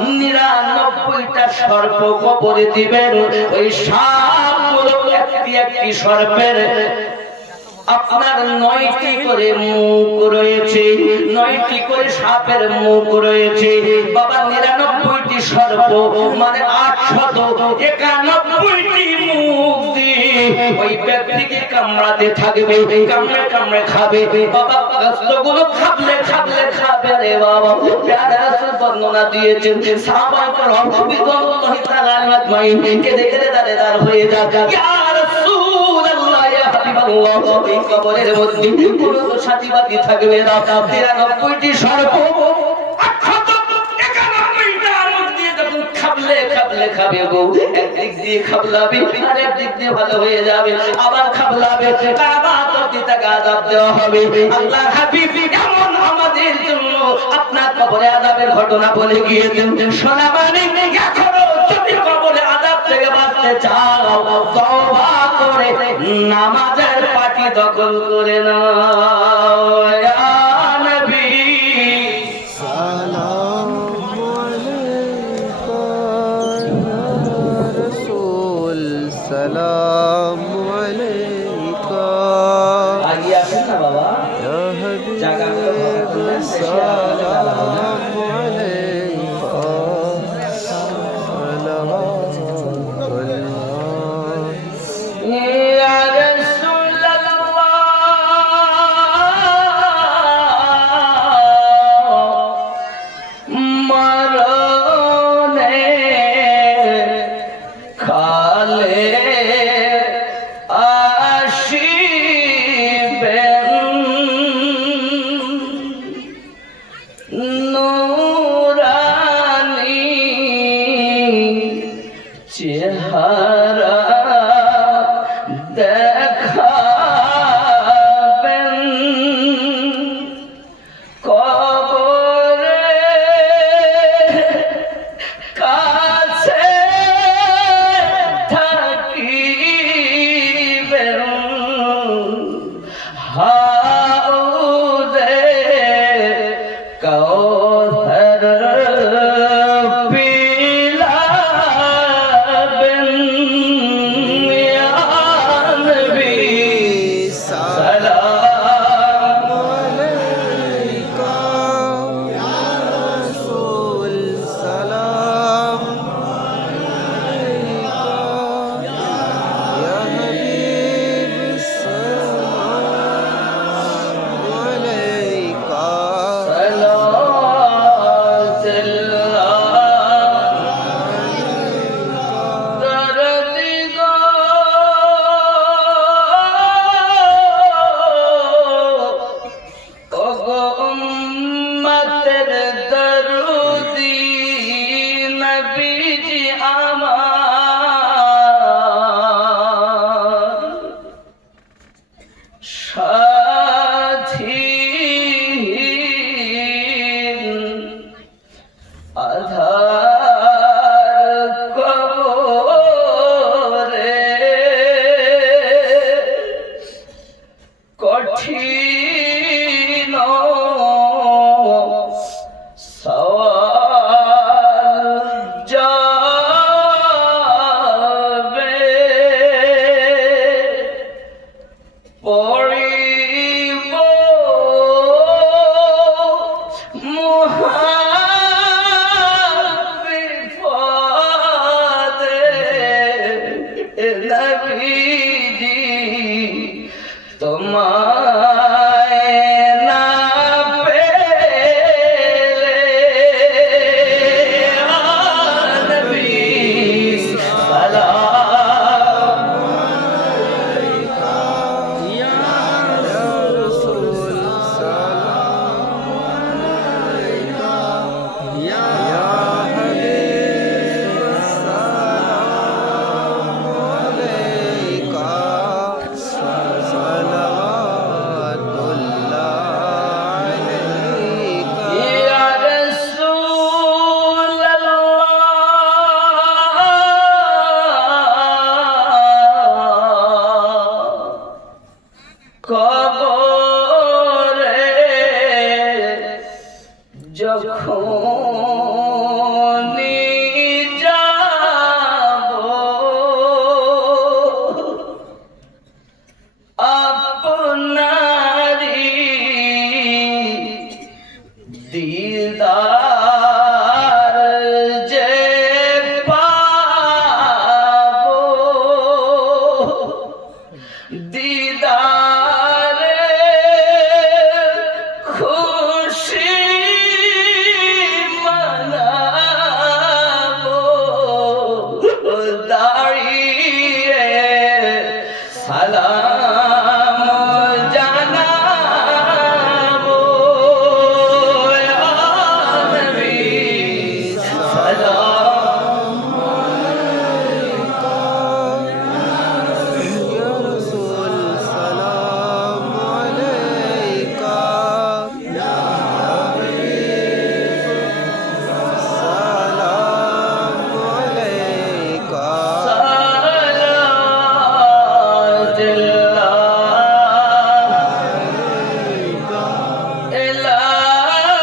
99টা সর্প কবরে দিবেন। ওই সাপগুলো একটি একটি সর্পের আপনার 9টি করে মুখ রয়েছে, 9টি করে সাপের মুখ রয়েছে বাবা। 99টি সর্প মানে 891টি মুখ দিয়ে ওই ব্যক্তিকে কামড়াতে থাকবে, কামড়ে কামড়ে খাবে বাবা। গাছগুলো খাবলে খাবলে খাবে রে বাবা। প্যারা রাসূল বর্ণনা দিয়েছেন, সাহাবায়ে কেরাম বিদুল্লাহি তাআলা আজমাইন কেঁদে কেঁদে দাঁড় হয়ে যায়, ইয়া রাসূলুল্লাহ, ইয়া হাবিবাল্লাহ, এই কবরের মধ্যে কোনো তো সাথীবাদী থাকবে না। 93টি সর্প 891টার মধ্যে যখন খাবলে খাবলে খাবে গো, একদিক দিয়ে খাবলাবে আর একদিক দিয়ে ভালো হয়ে যাবে, আবার খাবলাবে, আবার তাকে আযাব দেওয়া হবে। আল্লাহর হাবিব এমন আমাদের জন্য আপনার কবরে আযাবের ঘটনা বলে গিয়েছেন। শোনা মানে এখনো যদি কবরে আযাব থেকে বাঁচতে চাও, তওবা করে নামাজের পাটি দখল করে নাও। ইয়া নবী সালাম আলাইকা, ইয়া রাসূল সালাম আলাইকা, আগে আসেন না বাবা, ইয়া হাবিব জায়গাগুলো ভালো করলেন, সালাম আলাইকা, সালাওয়াতুল্লাহ। ইয়া রাসূলুল্লাহ, মরণে খালে আসিবেন, নূরানী চেহারা দেখাবেন, কবরে কাছে থাকিবেন, হাউদে কাউসার পিলাবেন। ইয়া নবী সালাম আলাইকা, ইয়া রাসূল সালাম আলাইকা, ইয়া হাবিব সালাম আলাইকা, যাব আপনারি দিদার যে পাবো দিদারে খুশি মানাবো দাঁড়িয়ে সালাম জানাবো ইয়া নবী সালাম يا رسول سلام عليك يا حبيب سلام عليك صلوات الله إلهي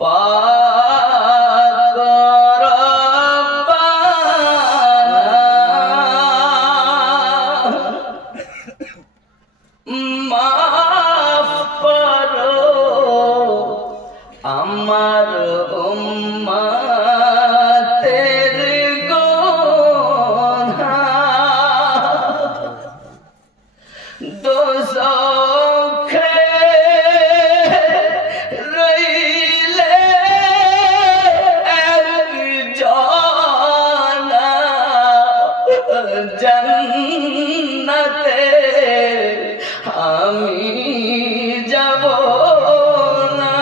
পাক রব্বানা মাফ করো আমার উম্মতের গুনাহ দোজখে রইলে একজনা জান্নাতে আমি যাব না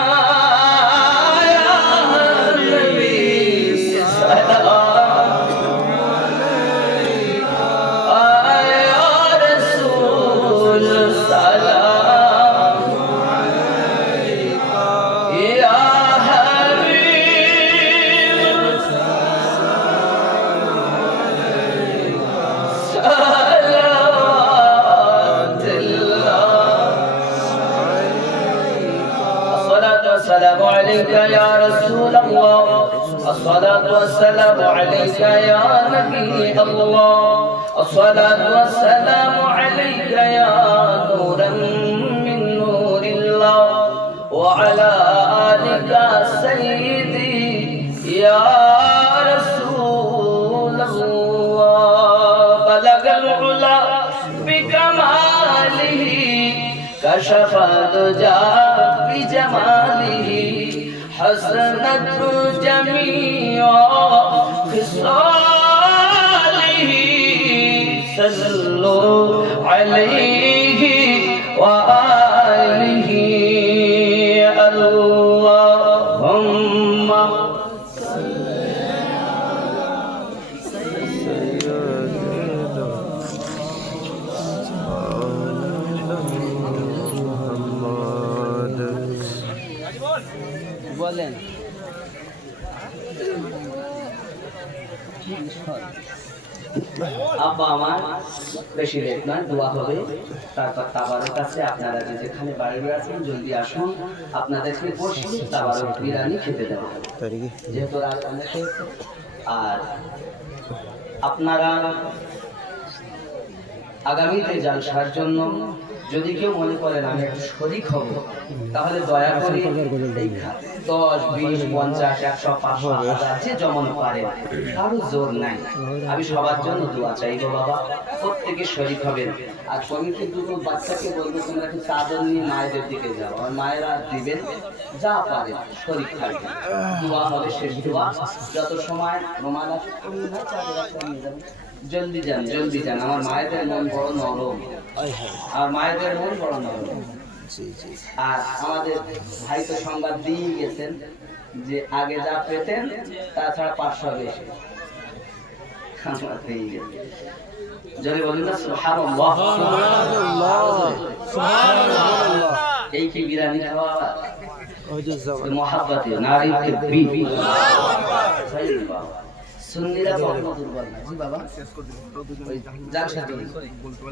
ইয়া নবী সালাম আয়া রাসূল সালাম ইয়া হাবিব الصلاة والسلام عليك يا رسول الله الصلاة والسلام عليك يا نبي الله الصلاة والسلام عليك يا نورا من نور الله وعلى آلك سيدي يا رسول الله بلغ العلا بكماله كشف الدجى بجماله حسنت جميع خصاله صلوا عليه وآله اللهم বলেন আব্বা আমার বেশি লেট নয় দোয়া হবে তারপর তাবারের কাছে আপনারা যে যেখানে বাড়ি আছেন জলদি আসুন আপনাদেরকে বসে তাবারক বিরিয়ানি খেতে দেওয়া হবে যেহেতু রাত অনেক হয়েছে। আর আপনারা আগামীতে জালসার জন্য যদি কেউ মনে করেন আমি একটু শরীক হব তাহলে দয়া করে এই 10, 20, 50, 100, 500, 1000 যে জমন পারে কারো জোর নাই। আমি সবার জন্য দোয়া চাইবো বাবা, প্রত্যেকে শরীক হবেন। আর কমিটির দুটো বাচ্চাকে বলবো তোমরা একটু চাদর নিয়ে মায়েদের দিকে যাও, আর মায়েরা দিবেন যা পারে শরীক থাকবে। দোয়া হবে শেষ দোয়া, যত সময় রোমাল আসে চাদর একটা নিয়ে যাবেন। জলদি যান জলদি যান, আমার মায়েদের মন বড় নরম, আর মায়েদের মন বড় নরম। আর আমাদের ভাই তো সংবাদ দিয়ে গেছেন যে আগে যা পেতেন তাছাড়া 500 বেশি আমরা পেয়ে গেছি। যদি বলেন না সুবহানাল্লাহ, এই কি বিরিয়ানি খাওয়া মোহাব্বতে নারীকে বিবি সুন্নিরা কখনো দুর্বল না। জি বাবা, ওই জালসা দিন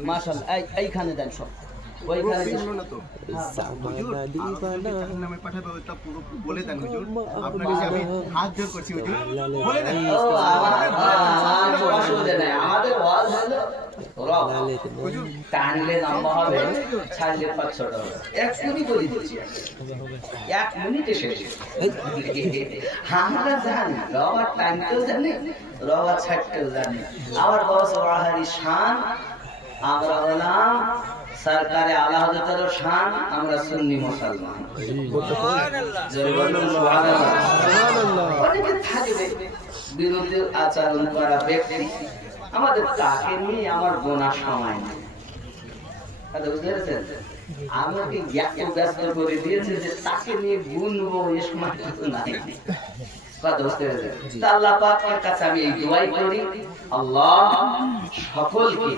মাশাআল্লাহ, এইখানে দেন সব ওইখানে জামানা দিবানা নামে পাঠাবে ওটা পুরো বলে দেন হুজুর আপনাকে যে আমি হাত জোর করছি হুজুর বলে দেন ও অসুবিধা নাই, আমাদের ওয়াজ হলো রব টানলে লম্বা হবে, ছাড়লে 500 হবে। 1 মিনিট বলে দিচ্ছি, 1 মিনিটে শেষ। আমরা জানি রবার টানতেও জানি, রবার ছাড়তেও জানি। আমার বস ওয়াহারি শান, আমরা হলাম সরকারে আলা হযরতের শান, আমরা সুন্নি মুসলমান। জোরে বলুন সুবহানাল্লাহ। অনেকে থাকবে বিরুদ্ধে আচরণ করা ব্যক্তি, আমাদের তাকে নিয়ে আমার গোনা সময় নেই। কথা বুঝতে পেরেছেন? আমাকে এত ব্যস্ত করে দিয়েছে যে তাকে নিয়ে গুনবো এ সময় কিছু নাই। কথা বুঝতে পেরেছেন? তা আল্লাহ পাকের কাছে আমি এই দোয়াই করি, আল্লাহ সকলকে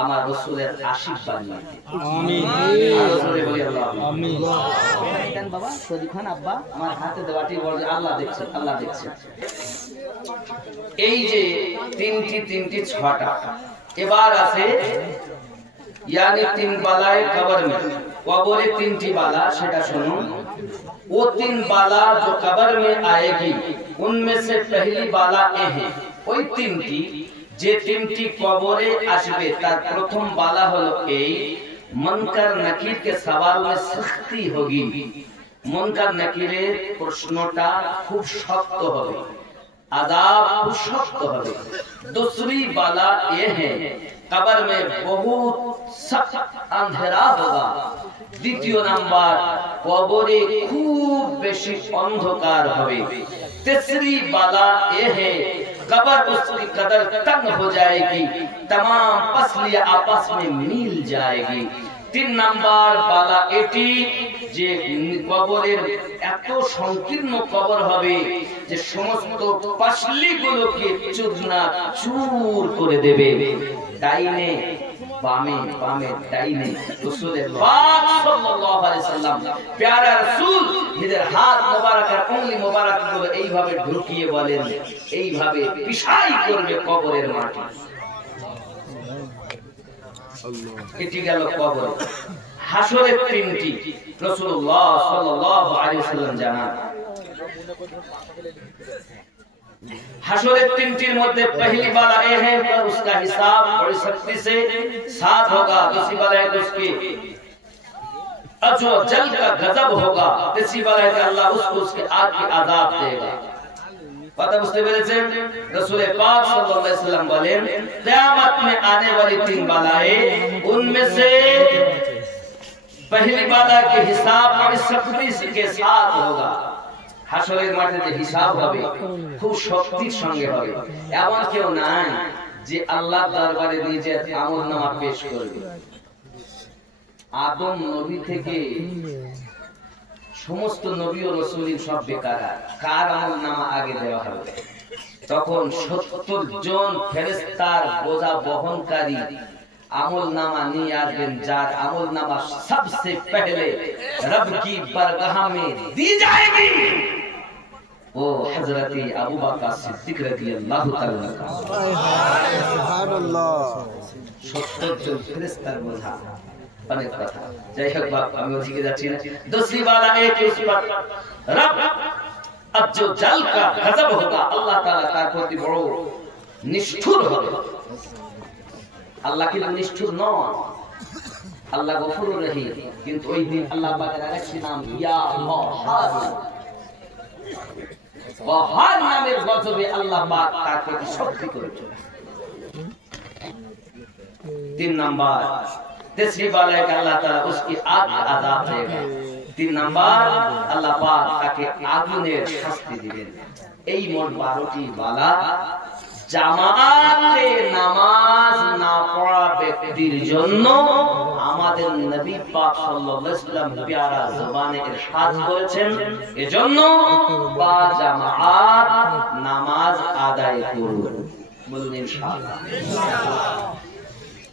আমার রাসূলের আশীর্বাদ দিন। আমিন। আরো জোরে বলি আল্লাহ আমিন। দেন বাবা শরীফ খান আব্বা, আমার হাতে দেওয়াটি বলে আল্লাহ দেখছেন, আল্লাহ দেখছেন। এই যে তিনটি 6টা, এবার আছে यानी 3 बालाए कब्र में, कब्र 3टी बाला, সেটা শুনুন। वो 3 बाला जो कब्र में आएगी उनमें से पहली बाला ये है, ওই 3টি যে 3টি কবরে আসবে তার প্রথম বালা হলো এই, মুনকার নাকির के सवाल में सख्ती होगी। মুনকার নাকিরের প্রশ্নটা খুব শক্ত হবে, आदाब খুব শক্ত হবে। दूसरी बाला ये है, कब्र में बहुत सख्त अंधेरा होगा। দ্বিতীয় নাম্বার, কবরে খুব বেশি অন্ধকার হবে। तीसरी बाला ये है, कब्र उसकी कदर तंग हो जाएगी, तमाम पसलियां आपस में मिल जाएगी। 3 নাম্বার বালা এটি যে কবরের এত সংকীর্ণ কবর হবে যে সমস্ত পাসলিগুলোকে চূর্ণাচূর করে দেবে। ডাইনে বামে, বামে ডাইনে। রাসূলের পাক সাল্লাল্লাহু আলাইহি সাল্লাম প্যারা রাসূল নিজের হাত মোবারক আর উংলি মোবারক গুলো এইভাবে ঢুকিয়ে বলেন, এইভাবে পিষাই করবে কবরের মাটি। এটি গেল কবর। হাসরের 3টি রাসূলুল্লাহ সাল্লাল্লাহু আলাইহি সাল্লাম জানান। হাসরের 3টির মধ্যে पहली बाला ये है कि उसका हिसाब बड़ी सख्ती से साथ होगा। दूसरी बाला है कि उसकी जो जल का गजब होगा। तीसरी बाला है कि अल्लाह उसको उसके आग की आजाब देगा। কথা বুঝতে পেরেছেন? রাসূল पाक सल्लल्लाहु अलैहि वसल्लम বলেন, কিয়ামত में आने वाली 3 बालाएं, उनमें से पहली बाला के हिसाब बड़ी सख्ती के साथ होगा। হাসরের মাঠে যে হিসাব হবে খুব শক্তির সঙ্গে হবে। এমন কেউ নাই যে আল্লাহর দরবারে নিজের আমলনামা পেশ করবে। আদম নবী থেকে সমস্ত নবী ও রাসূল সব বেকার, কার আমলনামা আগে দেওয়া হবে? তখন 70 জন ফেরেশতার বোঝা বহনকারী আমলনামা নিয়ে আসবেন, যার আমলনামা सबसे पहले रब की बारगाह में दी जाएगी। वो हजरत अबू बकर सिद्दीक রাদিয়াল্লাহু তাআলা সুবহানাল্লাহ। 70 জন ফেরেশতার বোঝা, অনেক কথা। যাই হোক বাপ, আমি ওদিকে যাচ্ছি না। दूसरी बात है कि उस पर रब अब जो जल का गजब होगा, अल्लाह ताला তার প্রতি বড় নিষ্ঠুর হবে। আল্লাহ কিন্তু নিষ্ঠুর নন, আল্লাহ গফুরুর রহিম। কিন্তু ওই দিন আল্লাহ পাকের আরেকটি নাম ইয়া গফার, গফার নামের গজবে আল্লাহ পাক তার প্রতি শক্তি করেছেন। 3 নাম্বার, तीसरी बात है कि अल्लाह ताला उसकी आग का आजाद देगा। 3 নাম্বার, আল্লাহ পাক তাকে আগুনের শাস্তি দিবেন। এই মোট 12টি বালা জামাতে নামাজ না পড়া ব্যক্তির জন্য আমাদের নবী পাক সাল্লাল্লাহু আলাইহি ওয়াসাল্লাম প্যারা জবানে ইরশাদ করেছেন, এজন্য বা জামাত নামাজ আদায় করুন। বলুন ইনশাআল্লাহ।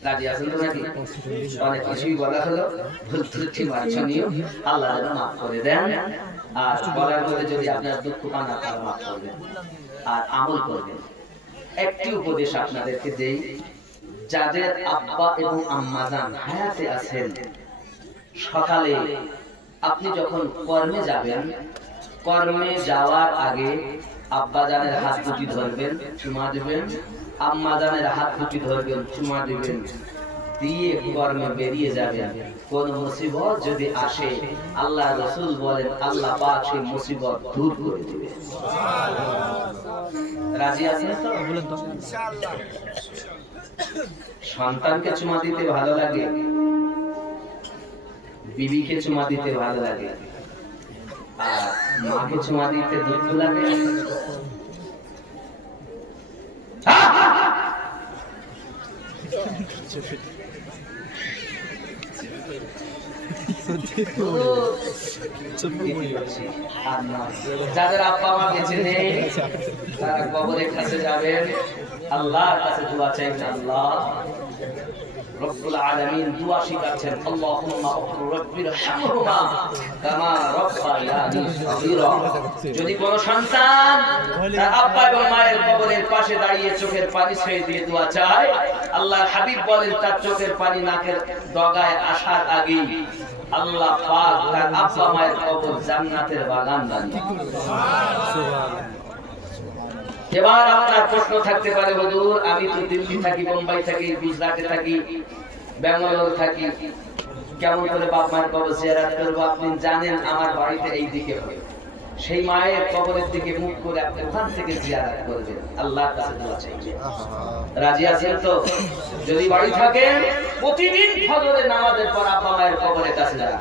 রাজি আছেন তো নাকি? অনেক কিছুই বলা হলো, ভুল ত্রুটি মার্জনীয়, আল্লাহ যেন মাফ করে দেন। আর বলার পরে যদি আপনার দুঃখ পান, আল্লাহ মাফ করবেন আর আমল করবেন। একটি উপদেশ আপনাদেরকে দেই, যাদের আব্বা এবং আম্মা জান হায়াতে আছেন, সকালে আপনি যখন কর্মে যাবেন, কর্মে যাওয়ার আগে আব্বা জানের হাত দুটি ধরবেন, চুমা দিবেন, আম্মা জানের হাত দুটি ধরবেন, চুমা দিবেন, দিয়ে কর্মে বেরিয়ে যাবেন। কোন মুসিবত যদি আসে, আল্লাহ রাসূল বলেন আল্লাহ পাক সেই মুসিবত দূর করে দিবেন। রাজি আছেন তো? ইনশাআল্লাহ। সন্তানকে চুমা দিতে ভালো লাগে, বিবিকে চুমা দিতে ভালো লাগে, আর মাকে চুমা দিতে দুঃখ লাগে। যাদের আব্বা মা বেঁচে নেই তারা কবরের কাছে যাবেন, আল্লাহর কাছে দোয়া চাইবেন। আল্লাহ রব্বুল আলামিন দোয়া শিখাচ্ছেন, আল্লাহুম্মা রাব্বিরহামহুমা কামা রাব্বায়ানি সগীরা। যদি কোন সন্তান তার আব্বা এবং মায়ের কবরের পাশে দাঁড়িয়ে চোখের পানি ছেড়ে দিয়ে দোয়া চায়, আল্লাহর হাবিব বলেন তার চোখের পানি নাকের ডগায় আসার আগেই আল্লাহ পাক তার আব্বা মায়ের কবর জান্নাতের বাগান বানিয়ে দিবেন। সুবহানাল্লাহ। এবার আপনার প্রশ্ন থাকতে পারে, হুজুর আমি তো দিল্লি থাকি, বোম্বাই থাকি, গুজরাটে থাকি, ব্যাঙ্গালোর থাকি, কেমন করে বাপ মায়ের কবর জিয়ারত করব? আপনি জানেন আমার বাড়িতে এই দিকে হয়, সেই মায়ের কবরের দিকে মুখ করে আপনি ওখান থেকে জিয়ারত করবেন, আল্লাহর কাছে দোয়া চাইবেন। রাজি আছেন তো? যদি বাড়ি থাকেন প্রতিদিন ফজরের নামাজের পর আব্বা মায়ের কবরের কাছে যান,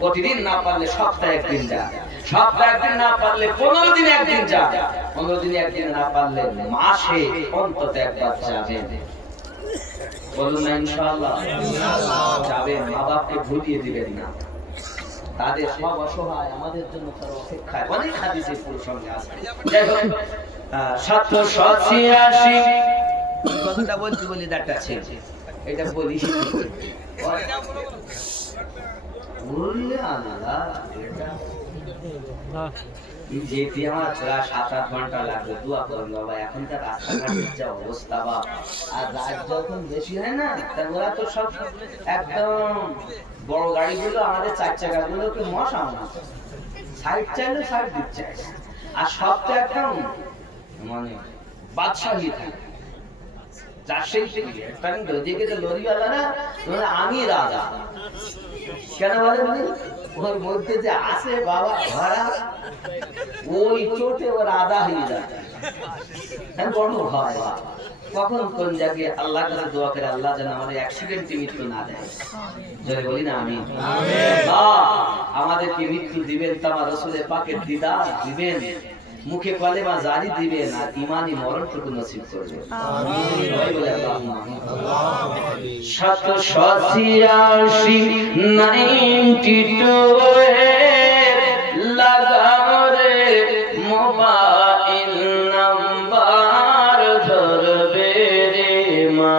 প্রতিদিন না পারলে সপ্তাহে একদিন যান, সপ্তাহে একদিন না পারলে 15 দিনে একদিন যান, 15 দিনে একদিন না পারলে মাসে অন্তত একবার যাবেন। বলুন না ইনশাআল্লাহ? যাবেন, মা বাপকে ভুলিয়ে দিবেন না, তাদের সব অসহায় আমাদের জন্য তার অপেক্ষায়। অনেক হাদিসে প্রসঙ্গে আছে। যাই হোক, 786 কথাটা বলতে বলি দেখাচ্ছে, এটা বলি বললে আল্লাহ যেতে আমার প্রায় 7-8 ঘন্টা লাগবে। দোয়া করুন বাবা, এখনকার রাস্তাঘাটের যা অবস্থা বা, আর রাত যখন বেশি হয় না, তা ওরা তো সব একদম বড় গাড়িগুলো আমাদের 4 চাকাগুলোকে মশা সাইড চাইলে সাইড দিচ্ছে, আর সব তো একদম মানে বাদশাহী থাকে। যার সেই দিকে যে লরিওয়ালারা মানে আমি রাজা কেন বলে, ওর মধ্যে যে আছে বাবা ভরা, ওই চোটে ও রাজা হয়ে যায়, বড় ভয়। কখন কোন জায়গায় আল্লাহ কাছে দোয়া করে আল্লাহ যেন আমাদের অ্যাক্সিডেন্টে মৃত্যু না দেয়। জয় বলি না আমি? আমাদেরকে মৃত্যু দিবেন, তামা রাসূলের পাকের দিদার দিবেন, মুখে কলেমা জারি দিবেন, আর ঈমানি মরণটুকু নসিব করবেন। আমিন। সবাই বলে আল্লাহুম্মা আমিন। 786 92 লাগাও রে মোবাইল নাম্বার, ধরবে রে মা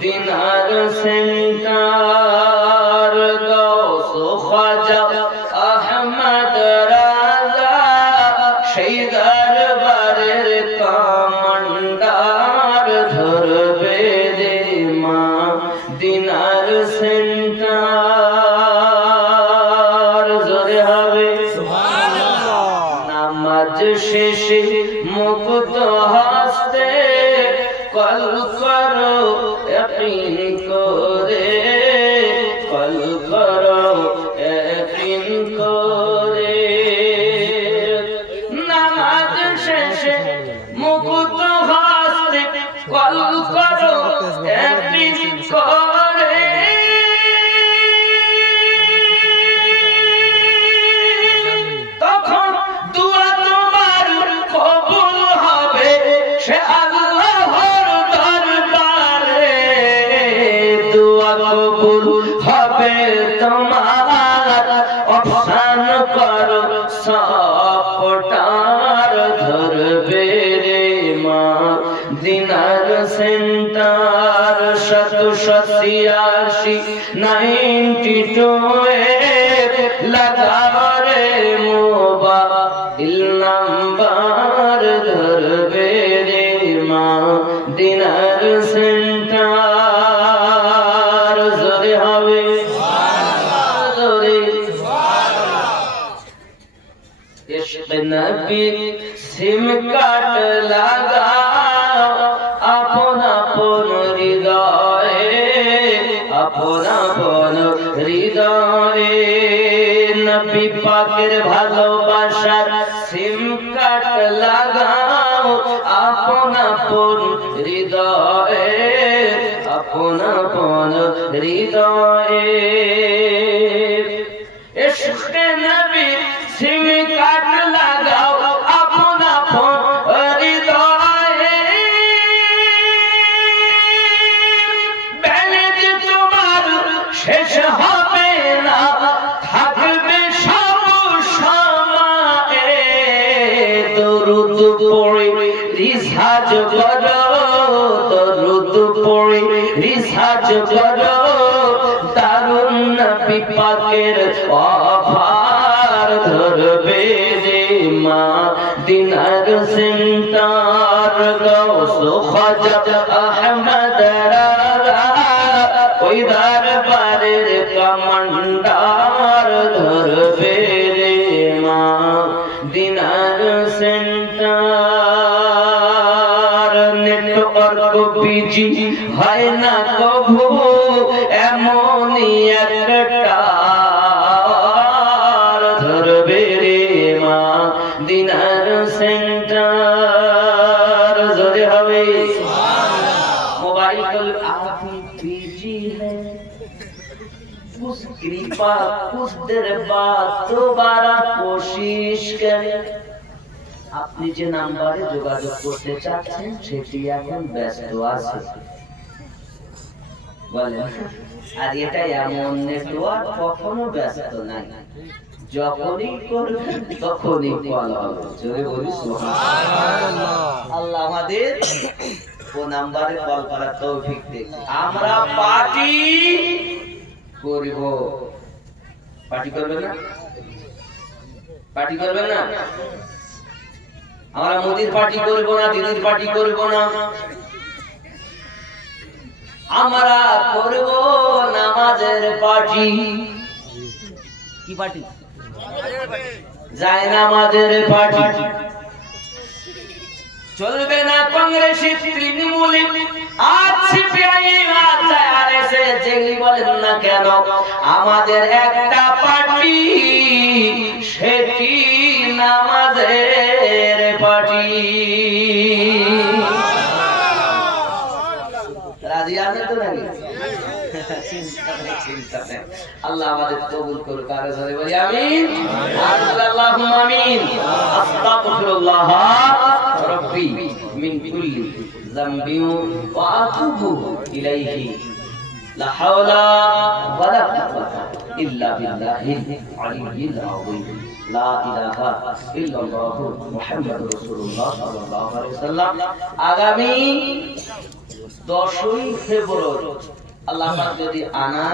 দিনার সেন্টার, গাউস খাজা আহমদ রাজা সেই দরবারের কমান্ডার, ধরবে রে মা দিনার সেন্টার। জোরে হবে সুবহানাল্লাহ। নামাজ শেষে মুক্ত হস্তে কল করো ইয়াকিন করে, কল করো ইয়াকিন করে। নামাজ শেষে মুক্ত হস্তে কল করো ইয়াকিন করে। তখন দুয়া তোমার কবুল হবে সে আল্লাহর দরবারে, দুয়া কবুল হবে তোমার, অপসান করো সপটার, ধরবে রে মা দিনার সেন্টার। 786 92 লাগাও রে মোবাইল নাম্বার, ধরবে রে মা দিনার সেন্টার। इश्क़ नबी सिम काट लगाओ अपना पुन हृदये अपना पुन हृदये नबी पाकेर भालोबासार सिम काट लगाओ अपना पुन हृदये अपना पुन हृदये इश्क़ नबी सिम काट लगाओ अपना पुन हृदये बेले जे तुम्हार शेष হবে না থাকবে সব সময়ে দরুদ পড়ে রিসাজ করো দরুদ পড়ে রিসাজ করো দারুন নবী পাকের অফার ধরবে যে মা দিনার সেন্টার গৌস খাজা আহমদ রারা ওই দরবারের কমান্ডার ধরবে রে মা দিনার সেন্টার নেটওয়ার্ক বিজি হয় না কভু এমনই একটা ধরবে রে মা দিনার সেন্টার জোরে হবে मोबाइल कल आँखें बिजी है उस कृपा कुछ देर बाद दोबारा कोशिश करें আপনি যে নাম্বারে যোগাযোগ করতে চাচ্ছেন সেটি এখন ব্যস্ত আছে বলেন আর এটা এমন নেটওয়ার্ক কখনো ব্যস্ত নাই যখনই করবেন তখনই কল হবে জোরে বলি সুবহানাল্লাহ আল্লাহ আমাদের ও নাম্বারে কল করার তৌফিক দেন আমরা পার্টি করব পার্টি করবে না পার্টি করবে না আমরা মোদির পার্টি করব না দিদির পার্টি করব না আমরা করব নামাজের পার্টি কি পার্টি যায় নামাজের পার্টি চলবে না কংগ্রেসের তৃণমূলী আর সিপিআই আর আরএসএ যেগুলি বলেন না কেন আমাদের একটা পার্টি সেটি নামাজের পার্টি রাজি আছেন তো নাকি আল্লাহ আমাদের কবুল করুক আর জোরে বলি আমিন আল্লাহুম্মা আমিন আস্তাগফিরুল্লাহ রাব্বি মিন কুল্লি যামবিন ওয়া আতুবু ইলাইহি লা হাওলা ওয়া লা কুওয়াতা ইল্লা বিল্লাহিল আলিয়্যিল আযীম লা ইলাহা ইল্লাল্লাহ মুহাম্মাদুর রাসূলুল্লাহ সাল্লাল্লাহু আলাইহি ওয়াসাল্লাম আগামী 10ই ফেব্রুয়ারি আল্লাহ পাক যদি আনা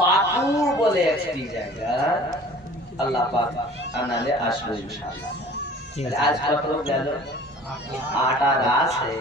পাকুর বলে একটি জায়গা আল্লাহ পাক আনালে আসবে ইনশাআল্লাহ আজ কত গেল 8 আর আছে